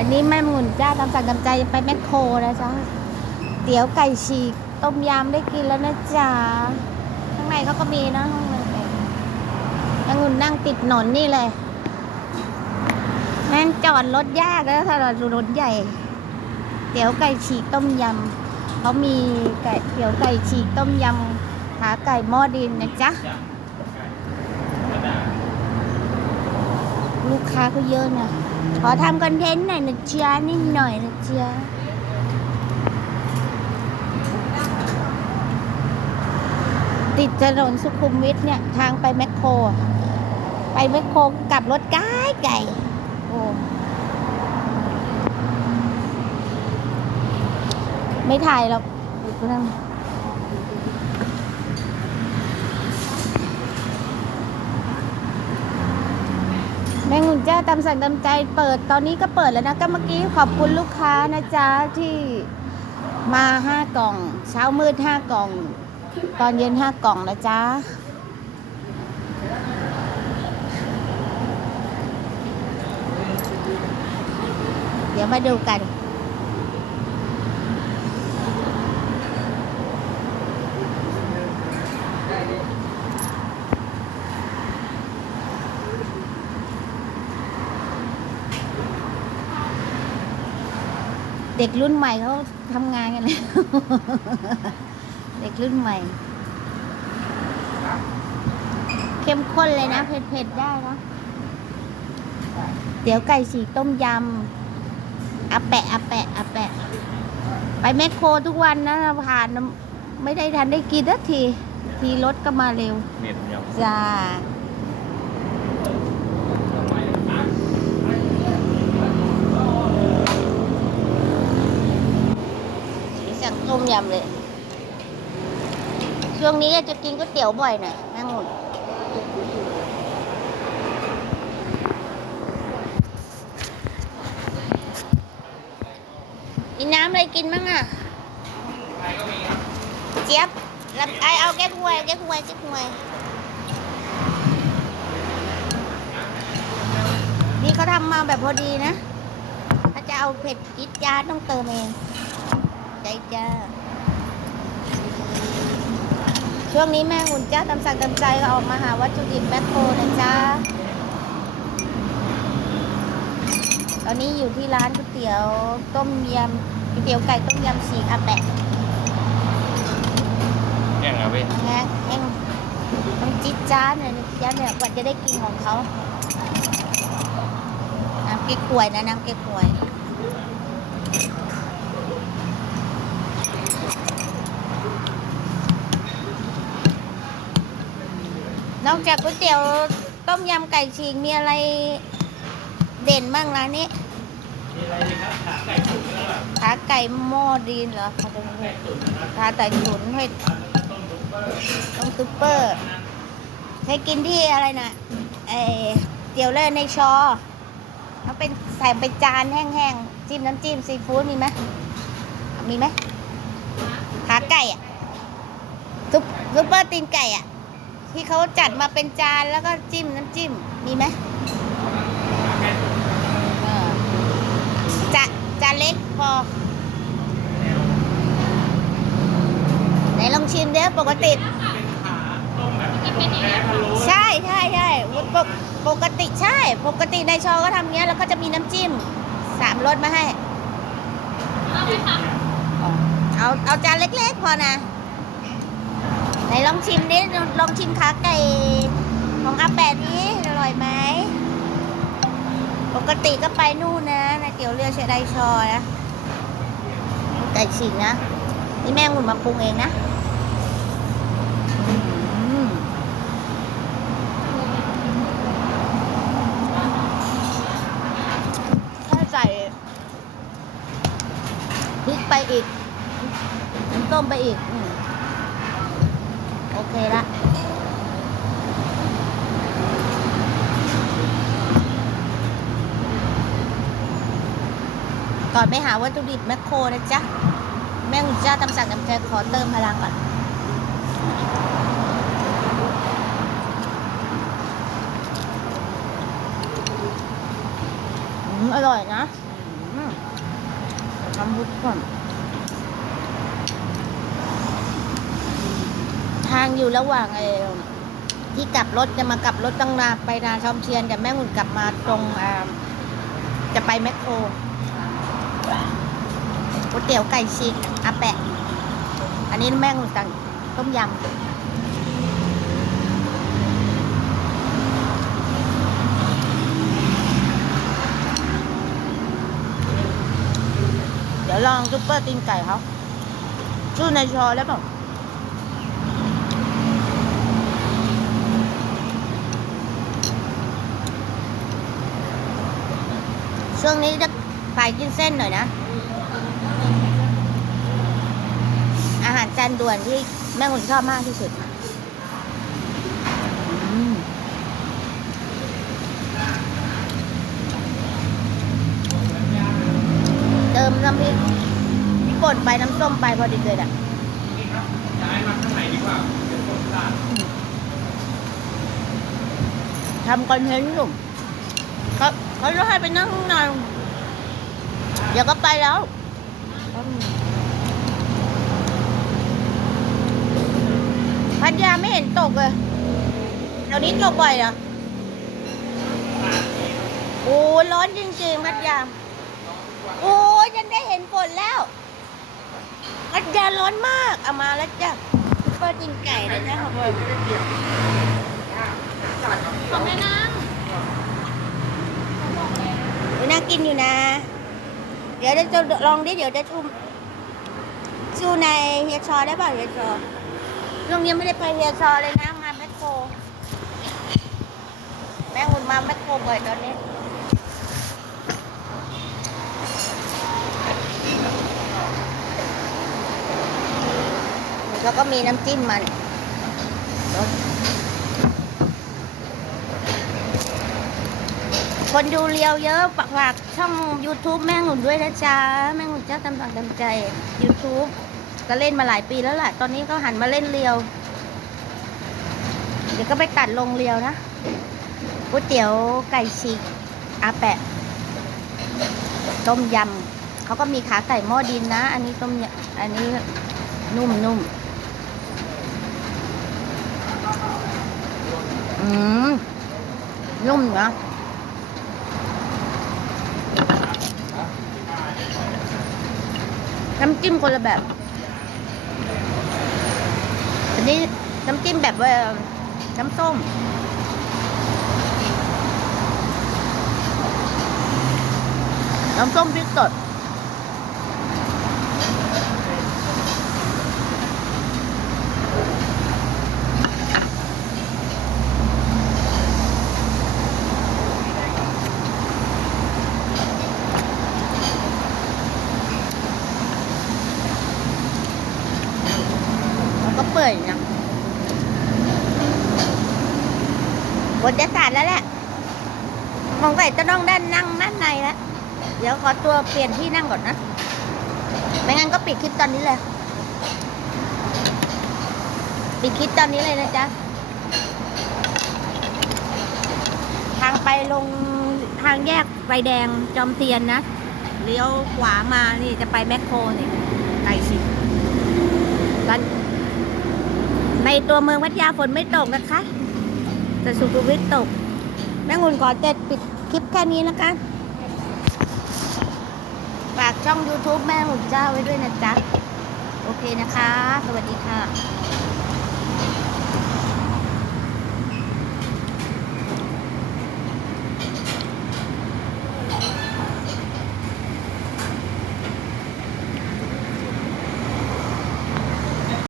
วันนี้แม่หมุนจ้าตามสั่งตามใจไปแมคโครนะจ๊ะเตี๋ยวไก่ฉีกต้มยำได้กินแล้วนะจ๊ะข้างในเขาก็มีนะห้องในแม่หมุนนั่งติดหนนนี่เลย แม่งจอดรถยากแล้วถนนรถใหญ่ เตี๋ยวไก่ฉีกต้มยำเขามีไก่เตี๋ยวไก่ฉีกต้มยำขาไก่หม้อดินนะจ๊ะลูกค้าก็เยอะนะ ขอทำคอนเทนต์หน่อยนะจ๊ะนิดหน่อยนะจ๊ะติดถนนสุขุมวิทเนี่ย ทางไปแมคโคร ไปแมคโครกลับรถไกลไก่โอ้ไม่ถ่ายหรอกดูกูนั่งแมงมุนเจ้า ตามสั่งตามใจเปิดตอนนี้ก็เปิดแล้วนะก็เมื่อกี้ขอบคุณลูกค้านะจ๊ะที่มาห้ากล่อง เช้ามืดห้ากล่อง ตอนเย็นห้ากล่องนะจ๊ะเดี๋ยวมาดูกัน เด็กรุ่นใหม่เขาทำงานกันแล้ว เด็กรุ่นใหม่ เข้มข้นเลยนะเผ็ดๆได้นะเดี๋ยวไก่ฉีกต้มยำอาแปะอาแปะอาแปะ ไปแมคโครทุกวันนะผ่านไม่ได้ทันได้กินสักที ทีรถก็มาเร็วเน็ตยาวจ้า สั่งต้ม ยำเลย ช่วงนี้จะกินก๋วยเตี๋ยวบ่อยหน่อยนั่งหมดมีน้ำอะไรกินบ้างอะเจี๊ยบรับไอเอาแก้ควยแก้ควยแก้ควยนี่เขาทำมาแบบพอดีนะ ถ้าจะเอาเผ็ดจิ๊ดจ้าต้องเติมเอง ใจจ้า ช่วงนี้แม่หุ่นจ้าตามสั่งตามใจก็ออกมาหาวัตถุดิบแมคโครนะจ้าตอนนี้อยู่ที่ร้านก๋วยเตี๋ยวต้มยำก๋วยเตี๋ยวไก่ต้มยำฉีกอาแปะแย่งเอาไปแห้งแห้งต้องจิ๊ดจ้าดหน่อยนะจ้าเนี่ยกว่าจะได้กินของเขาน้ำเก๊กฮวยนะน้ำเก๊กฮวย นอกจากก๋วยเตี๋ยวต้มยำไก่ฉีกมีอะไรเด่นบ้างร้านนี้ขาไก่หม้อดินเหรอขาไก่หม้อขาไก่ตุ๋นเห็ดต้มซุปเปอร์ใช้กินที่อะไรนะเออเตี๋ยวเลือดในชอเขาเป็นใส่เป็นจานแห้งๆจิ้มน้ำจิ้มซีฟู้ดมีไหมมีไหมขาไก่อะซุปซุปเปอร์ตีนไก่อะ ที่เขาจัดมาเป็นจานแล้วก็จิ้มน้ำจิ้มมีไหมเออจะจานเล็กพอไหนลองชิมเด้อปกติใช่ใช่ใช่ปกปกติใช่ ปกติในชอก็ทำเงี้ยแล้วก็จะมีน้ำจิ้มสามรสมาให้ เอาเอาจานเล็กๆพอนะ ไหนลองชิมดิลองชิมขาไก่ของอาแปดนี้อร่อยไหมปกติก็ไปนู่นนะนะเกี่ยวเรือเชดไดชอนะไก่ฉีกนะนี่แม่หุ่นมาปรุงเองนะอืมถ้าใส่พริกไปอีกน้ำต้มไปอีกอืม โอเคละ ก่อนไปหาวัตถุดิบแมคโครนะจ๊ะ แม่งจ้าตำสั่งตำใจขอเติมพลังก่อนอืมอร่อยนะอืมน้ำพุก่อนทางอยู่ระหว่างไอ้ที่กลับรถจะมากลับรถตั้งนาไปนาชอมเชียนแต่แม่งุ่นกลับมาตรงจะไปแมคโคร ก๋วยเตี๋ยวไก่ฉีกอาแปะ อันนี้แม่งุนสั่งต้มยำเดี๋ยวลองซุปเปอร์ตีนไก่เขาชื่อในชอแล้วเปล่าช่วงนี้จะ ไปกินเส้นหน่อยนะ อาหารจานด่วนที่แม่หุ่นชอบมากที่สุดเติมน้ำพริกพริกป่นไปน้ำส้มไปพอดีเลยอะทำคอนเทนต์อยู่เขาเขาจะให้ไปนั่งข้างใน เดี๋ยวก็ไปแล้วพัทยาไม่เห็นตกเลยเดี๋ยวนี้ตกบ่อยเหรอโอ้ยร้อนจริงๆพัทยา โอ้ยฉันได้เห็นฝนแล้ว พัทยาร้อนมากเอามาแล้วจ้ะซุปเปอร์จิงไก่เลยนะครับผมของแม่นั่งน่ากินอยู่นะ เดี๋ยวจะลองดิเดี๋ยวจะชุมชูในเฮียชอได้ป่ะเฮียชอช่วงนี้ไม่ได้ไปเฮียชอเลยนะมาแมคโครแม่หุ่นมาแมคโครบ่อยตอนนี้แล้วก็มีน้ำจิ้มมันรส คนดูเรียวเยอะฝากฝากช่อง YouTube แม่งุ่นด้วยนะจ๊ะ แม่งุ่นเจ้าตำตังตำใจ YouTube ก็เล่นมาหลายปีแล้วแหละตอนนี้ก็หันมาเล่นเรียว เดี๋ยวก็ไปตัดลงเรียวนะก๋วยเตี๋ยวไก่ฉีกอาแปะ ต้มยำเขาก็มีขาไก่หม้อดินนะ อันนี้ต้มอันนี้นุ่มนุ่มอืมนุ่มเนาะ น้ำจิ้มคนละแบบ อันนี้น้ำจิ้มแบบว่าน้ำส้ม น้ำส้มพริกสด แล้วก็เปื่อยนะบน จะสาดแล้วแหละ มองไปจะต้องด้านนั่งด้านในแล้ว เดี๋ยวขอตัวเปลี่ยนที่นั่งก่อนนะ ไม่งั้นก็ปิดคลิปตอนนี้เลย ปิดคลิปตอนนี้เลยนะจ๊ะ ทางไปลงทางแยกไฟแดงจอมเทียนนะ เลี้ยวขวามานี่จะไปแมคโครนี่ไกลสิตอนในตัวเมืองพัทยาฝนไม่ตกนะคะ แต่สุขุมวิทตก แม่งุนขอเจ็ดปิดคลิปแค่นี้นะคะ ฝากช่อง YouTube แม่หุ่นเจ้าไว้ด้วยนะจ๊ะ โอเคนะคะ สวัสดีค่ะ